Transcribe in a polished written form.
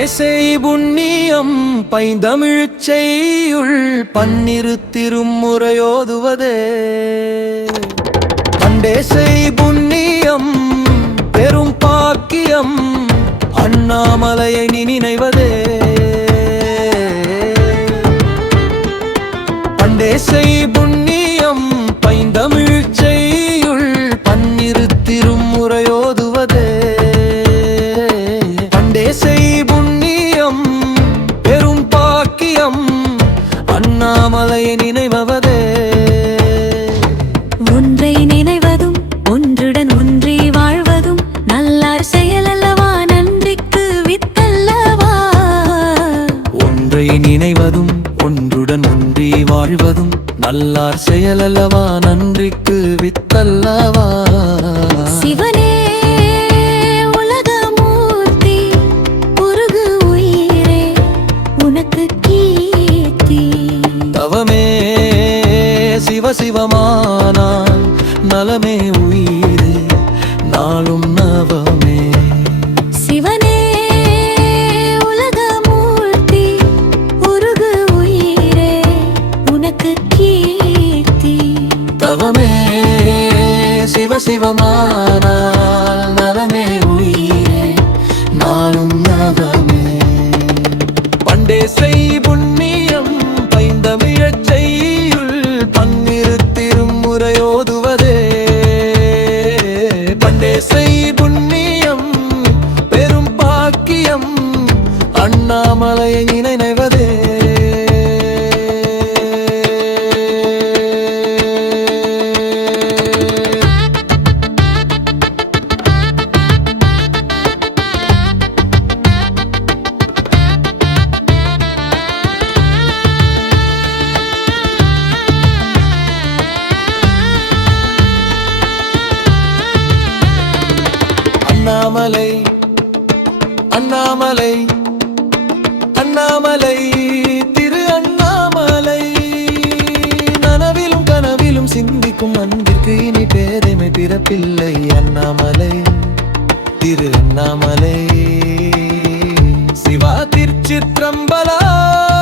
பண்டேசெய் புண்ணியம் பைந்தமிழ்ச் செய்யுள் பன்னிரு திருமுறையோதுவதே. பண்டேசெய் புண்ணியம் பெரும் பாக்கியம் அண்ணாமலையை நினைவதே. பண்டேசெய் புண்ணியம் பைந்தமிழ்ச் செய்யுள் பன்னிரு திருமுறையோதுவதே. பண்டேசெய் புண்ணியம் பெரும் பாக்கியம் அண்ணாமலையை நினைவதே. ஒன்றை நினைவதும் ஒன்றுடன் ஒன்றி வாழ்வதும் நல்லார் செயலல்லவா நன்றிக்கு வித்தல்லவா. ஒன்றை நினைவதும் ஒன்றுடன் ஒன்றி வாழ்வதும் நல்லார் செயலல்லவா நன்றிக்கு வித்தல்லவா. சிவனே உலகமூர்த்தி உருகு உயிரே உனக்கு கீர்த்தி. தவமே சிவசிவமானால் நலமே உயிரே நாளும் நவமே. சிவனே உலகமூர்த்தி உருகு உயிரே உனக்கு கீர்த்தி. தவமே சிவசிவமானால் நலமே உயிரே நாளும் நவமே. பண்டேசெய் புண்ணியம் பைந்தமிழச் செய்யுள் பன்னிரு திருமுறையோதுவதே. பண்டேசெய் புண்ணியம் பெரும் பாக்கியம் அண்ணாமலையை நினைவதே. அண்ணாமலை அண்ணாமலை அண்ணாமலை திரு அண்ணாமலை நனவிலும் கனவிலும் சிந்திக்கும் அன்பிற்கு இனி பேதைமை பிறப்பில்லை. அண்ணாமலை திரு அண்ணாமலை சிவா திருச்சிற்றம்பலம்.